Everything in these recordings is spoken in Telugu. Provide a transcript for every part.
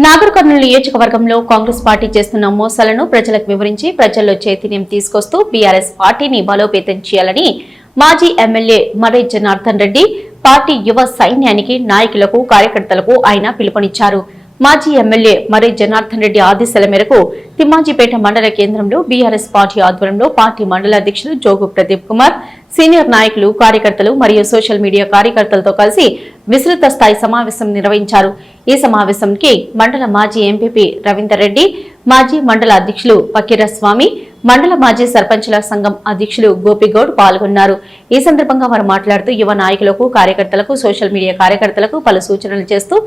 నాగర్ కర్నూలు నియోజకవర్గంలో కాంగ్రెస్ పార్టీ చేస్తున్న మోసాలను ప్రజలకు వివరించి ప్రజల్లో చైతన్యం తీసుకొస్తూ బీఆర్ఎస్ పార్టీని బలోపేతం చేయాలని మాజీ ఎమ్మెల్యే మర్రి జనార్దన్ రెడ్డి పార్టీ యువ సైన్యానికి నాయకులకు కార్యకర్తలకు ఆయన పిలుపునిచ్చారు. మాజీ ఎమ్మెల్యే మర్రి జనార్దన్ రెడ్డి ఆదేశాల మేరకు తిమ్మాజీపేట మండల కేంద్రంలో బీఆర్ఎస్ పార్టీ ఆధ్వర్యంలో పార్టీ మండల అధ్యక్షులు జోగు ప్రదీప్ కుమార్ సీనియర్ నాయకులు కార్యకర్తలు మరియు సోషల్ మీడియా కార్యకర్తలతో కలిసి విస్తృత స్థాయి సమావేశం నిర్వహించారు. ఈ సమావేశంకి మండల మాజీ ఎంపీపీ రవీందర్ రెడ్డి మాజీ మండల అధ్యక్షులు పకీరస్వామి మండల మాజీ సర్పంచుల సంఘం అధ్యక్షులు గోపిగౌడ్ పాల్గొన్నారు. ఈ సందర్భంగా వారు మాట్లాడుతూ యువ నాయకులకు కార్యకర్తలకు సోషల్ మీడియా కార్యకర్తలకు పలు సూచనలు చేస్తూ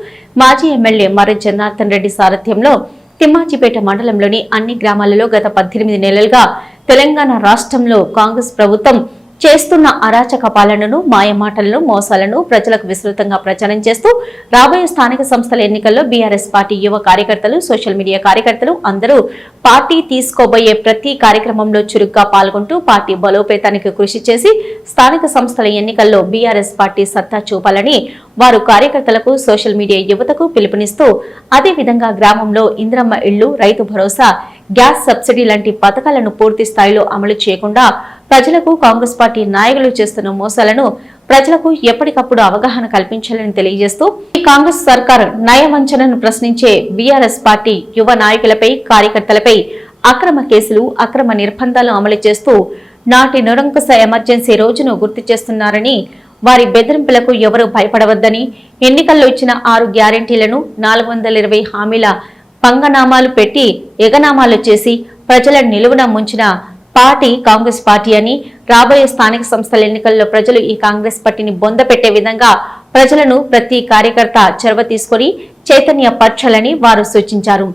మాజీ ఎమ్మెల్యే మర్రి జనార్దన్ రెడ్డి సారథ్యంలో తిమ్మాచిపేట మండలంలోని అన్ని గ్రామాలలో గత పద్దెనిమిది నెలలుగా తెలంగాణ రాష్ట్రంలో కాంగ్రెస్ ప్రభుత్వం చేస్తున్న అరాచక పాలనను మాయమాటలను మోసాలను ప్రజలకు విస్తృతంగా ప్రచారం చేస్తూ రాబోయే స్థానిక సంస్థల ఎన్నికల్లో బీఆర్ఎస్ పార్టీ యువ కార్యకర్తలు సోషల్ మీడియా కార్యకర్తలు అందరూ పార్టీ తీసుకోబోయే ప్రతి కార్యక్రమంలో చురుగ్గా పాల్గొంటూ పార్టీ బలోపేతానికి కృషి చేసి స్థానిక సంస్థల ఎన్నికల్లో బీఆర్ఎస్ పార్టీ సత్తా చూపాలని వారు కార్యకర్తలకు సోషల్ మీడియా యువతకు పిలుపునిస్తూ అదేవిధంగా గ్రామంలో ఇంద్రమ్మ ఇళ్ళు రైతు భరోసా గ్యాస్ సబ్సిడీ లాంటి పథకాలను పూర్తి స్థాయిలో అమలు చేయకుండా ప్రజలకు కాంగ్రెస్ పార్టీ నాయకులు చేస్తున్న మోసాలను ప్రజలకు ఎప్పటికప్పుడు అవగాహన కల్పించాలని తెలియజేస్తూ ఈ కాంగ్రెస్ సర్కార్ నయవంచనను ప్రశ్నించే బీఆర్ఎస్ పార్టీ యువ నాయకులపై కార్యకర్తలపై అక్రమ కేసులు అక్రమ నిర్బంధాలు అమలు చేస్తూ నాటి నిరంకుశ ఎమర్జెన్సీ రోజును గుర్తు చేస్తున్నారని వారి బెదిరింపులకు ఎవరూ భయపడవద్దని ఎన్నికల్లో ఇచ్చిన ఆరు గ్యారంటీలను నాలుగు వందల ఇరవై హామీల పంగనామాలు పెట్టి ఎగనామాలు చేసి ప్రజల నిలువున ముంచిన పార్టీ కాంగ్రెస్ పార్టీ అని రాబోయే స్థానిక సంస్థల ఎన్నికల్లో ప్రజలు ఈ కాంగ్రెస్ పార్టీని బొందపెట్టే విధంగా ప్రజలను ప్రతి కార్యకర్త చొరవ తీసుకుని చైతన్యపరచాలని వారు సూచించారు.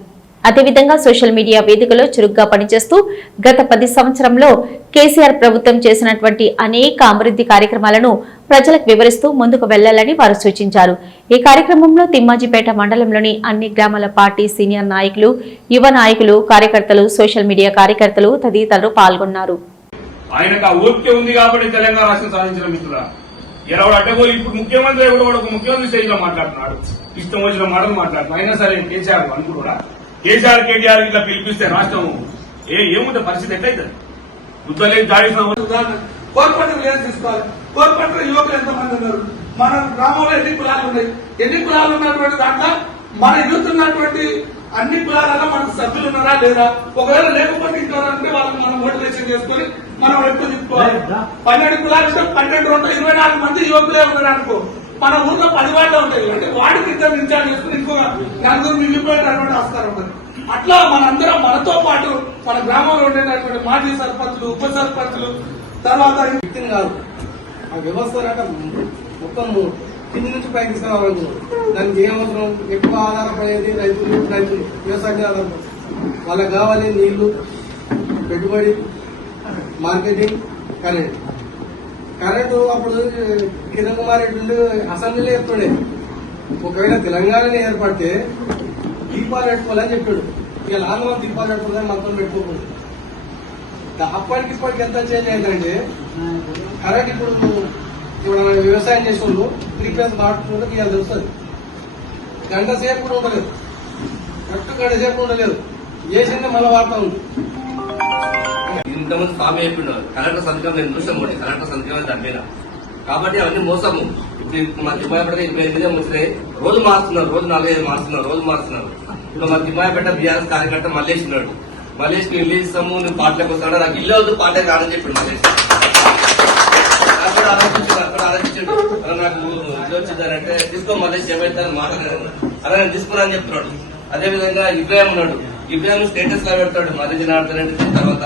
అదేవిధంగా సోషల్ మీడియా వేదికలో చురుగ్గా పనిచేస్తూ గత పది సంవత్సరంలో కేసీఆర్ ప్రభుత్వం చేసినటువంటి అనేక అభివృద్ధి కార్యక్రమాలను ప్రజలకు వివరిస్తూ ముందుకు వెళ్ళాలని వారు సూచించారు. ఈ కార్యక్రమంలో తిమ్మాజీపేట మండలంలోని అన్ని గ్రామాల పార్టీ సీనియర్ నాయకులు యువ నాయకులు కార్యకర్తలు సోషల్ మీడియా కార్యకర్తలు తదితరులు పాల్గొన్నారు. ఆయనకు ఆ ఓపిక ఉంది కాబట్టి తెలంగాణ రాష్ట్రం సాధించిన మిత్రుల ఎవడు అడ్డగో ఇప్పుడు ముఖ్యమంత్రి కూడా ఒక ముఖ్యమంత్రి స్టేజ్లో మాట్లాడుతున్నాడు. ఇష్టం వచ్చిన మాటలు మాట్లాడుతున్నాడు. అయినా సరే కేసీఆర్ అనుకుంటున్నాడు కేసీఆర్ కేటీఆర్ ఇట్లా పిలిపిస్తే రాష్ట్రం ఏ ఏముంటుంది పరిస్థితి ఎట్లయితుంది? యుద్ధాలు దాడిసిన ఉదాహరణ కోర్పరేటివ్ లీడర్స్ తీసుకోవాలి. కోర్పరేటివ్ యువకులు ఎంతమంది ఉన్నారు? మన గ్రామంలో ఎన్ని కులాలు ఉన్నాయి? ఎన్ని కులాలు ఉన్నటువంటి దాంట్లో మన యూత్ ఉన్నటువంటి అన్ని కులాలలో మనకు సభ్యులు ఉన్నారా లేదా? ఒకవేళ లేకపోతే ఇంకారంటే వాళ్ళని మనం మోటివేషన్ చేసుకొని మనం ఎక్కువ తిప్పుకోవాలి. పన్నెండు కులాలు ఇస్తే పన్నెండు రెండు ఇరవై నాలుగు మంది యువకులే ఉన్నారు అనుకో మన ఊర్లో పది వాళ్ళే ఉంటాయి. అంటే వాడికి ఇద్దరు ఇన్ఛార్జ్ చేసుకుని ఇంకో నలుగురు మిగిలిపోయేటటువంటి ఆస్కారం ఉంటుంది అట్లా మనందరం మనతో పాటు మన గ్రామంలో ఉండేటటువంటి మాజీ సర్పంచులు ఉప సర్పంచులు తర్వాత వ్యక్తిని కాదు. ఆ వ్యవస్థ రకం మొత్తం కింది నుంచి పైకి తీసుకురావాలనుకున్నారు దానికి ఏమవసరం ఎక్కువ ఆధారపడేది రైతులు రైతులు వ్యవసాయం ఆధారపడి వాళ్ళకి కావాలి నీళ్ళు పెట్టుబడి మార్కెటింగ్ కరెంట్. కరెంటు అప్పుడు కిరణ్ కుమార్ రెడ్డి ఉండి అసెంబ్లీలో చెప్తుండే. ఒకవేళ తెలంగాణని ఏర్పడితే దీపాలు పెట్టుకోవాలని చెప్పాడు. ఇక లాంగ్ దీపాలు పెట్టుకోవాలని మొత్తం పెట్టుకోకూడదు. అప్పటికి ఇప్పటికి ఎంత చేంజ్ అయిందంటే కరెంట్ ఇప్పుడు ఇప్పుడు వ్యవసాయం చేసేవాళ్ళు త్రీ ఫేజ్ ఇవాళ తెలుస్తుంది. గంట సేపు కూడా ఉండలేదు. కరెక్ట్ గంట సేపు ఉండలేదు. చేసింది మళ్ళీ వాడతా ఉంది. ఇంతమంది స్వామి చెప్పిండు కలెక్టర్ సంతకం నేను చూసాము కలెక్టర్ సంతకమే చంపిన కాబట్టి అవన్నీ మోసము. ఇప్పుడు మా తిమ్మాయపేట ఇరవై ఎనిమిది వచ్చినాయి. రోజు మారుస్తున్నారు. రోజు నాలుగైదు మారుస్తున్నారు. రోజు మారుస్తున్నారు. ఇప్పుడు మా తిమ్మాయపేట బీఆర్ఎస్ కార్యకర్త మల్లేష్ ఉన్నాడు. మల్లేష్కి ఇల్లు ఇస్తాము నువ్వు పార్టీలోకి వస్తాడు నాకు ఇల్లు వద్దు పాటే రాదని చెప్పిండు మల్లేష్. నాకు ఆలోచించాడు అక్కడ ఆలోచించాడు నాకు ఇల్లు వచ్చిందంటే తీసుకో మల్లేష్ ఏమైతే మాట అలా నేను తీసుకున్నాను చెప్తున్నాడు అదే విధంగా ఇబ్రాహిం ఉన్నాడు. ఇబ్రాహిం స్టేటస్ లా పెడతాడు. మధ్య జనార్దన్ రెడ్డి. తర్వాత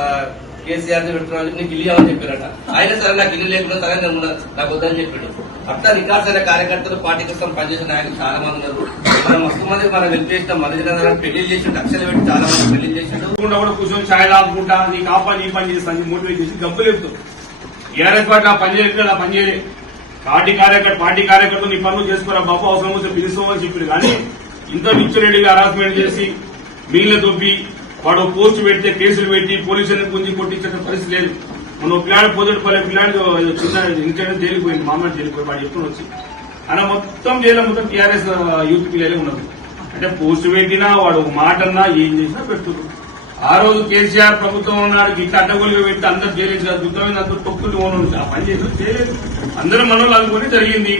కేసీఆర్ పెడుతున్నాడు నీకు ఇల్లు ఇవ్వమని చెప్పారట. ఆయన సరే నాకు ఇల్లు లేకుండా సరే నేను నాకు వద్దని చెప్పాడు. అట్లా రికార్డ్స్ అయిన కార్యకర్తలు పార్టీ కోసం పనిచేసిన నాయకులు చాలా మంది ఉన్నారు. మనం మస్తు మంది మనం వెళ్ళిపోయిస్తాం మధ్య పెళ్ళి చేసి లక్షలు పెట్టి చాలా మంది పెళ్ళి చేసాడు. కూడా కూడా కూర్చొని ఛాయ్ తాగుకుంటా నీ కాపా నీ పని చేస్తాను మోటివేట్ చేసి గబ్బు లేపుతావు ఏఆర్ఎస్ పార్టీ ఆ పని చేయలేదు ఆ పని చేయలేదు పార్టీ కార్యకర్త పార్టీ కార్యకర్తలు నీ పనులు చేసుకోరా బాబు అవసరం వస్తే పిలుస్తామని చెప్పారు కానీ ఇంత నిచ్చెరెడ్డిగా హరాస్మెంట్ చేసి మిగిలిన దొబ్బి వాడు పోస్ట్ పెడితే కేసులు పెట్టి పోలీసులను గుంజి కొట్టించే పరిస్థితి లేదు. మన పిల్లాడు పొద్దుపల్లి పిల్లాడు చిన్న ఇన్సిడెంట్ తేలిపోయింది మామ తేలిపోయి వాడు ఎప్పుడు వచ్చి. అలా మొత్తం జైల్లో మొత్తం టీఆర్ఎస్ యూత్ పిల్లలే ఉన్నది. అంటే పోస్ట్ పెట్టినా వాడు మాట అన్నా ఏం చేసినా పెట్టుడు ఆ రోజు కేసీఆర్ ప్రభుత్వం ఉన్నాడు ఇట్లా అడ్డగోలుగా పెట్టి అందరు చేయలేదు కదా దుఃఖమైన అందరూ తొక్కులు ఓను ఆ పని చేసి చేయలేదు. అందరూ మనోళ్ళు అనుకుని జరిగింది.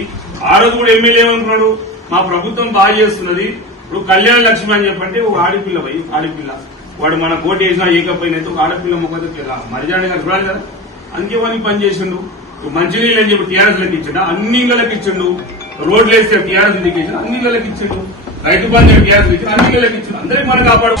ఆ రోజు కూడా ఎమ్మెల్యే ఏమనుకున్నాడు? మా ప్రభుత్వం బాగా చేస్తున్నది. ఇప్పుడు కళ్యాణ లక్ష్మి అని చెప్పంటే ఒక ఆడపిల్ల పోయి ఆడపిల్ల. వాడు మన కోటి వేసినా ఏకపోయినైతే ఒక ఆడపిల్ల మొక్క మరిజాడ గారు చూడాలి కదా. అందుకే వాడిని పని చేసిండు. మంచినీళ్ళు అని చెప్పి టీఆర్ఎస్ లకి ఇచ్చిండు? అన్ని ఇళ్ళకి ఇచ్చిండు. రోడ్లు వేస్తే టీఆర్ఎస్ దిగి ఇచ్చిండు? అన్ని ఇళ్ళకి ఇచ్చిండు. రైతు బంధు టీఆర్ఎస్ ఇచ్చిండు? అన్ని ఇళ్ళకి ఇచ్చిండు? అందరికి మనం కాపాడు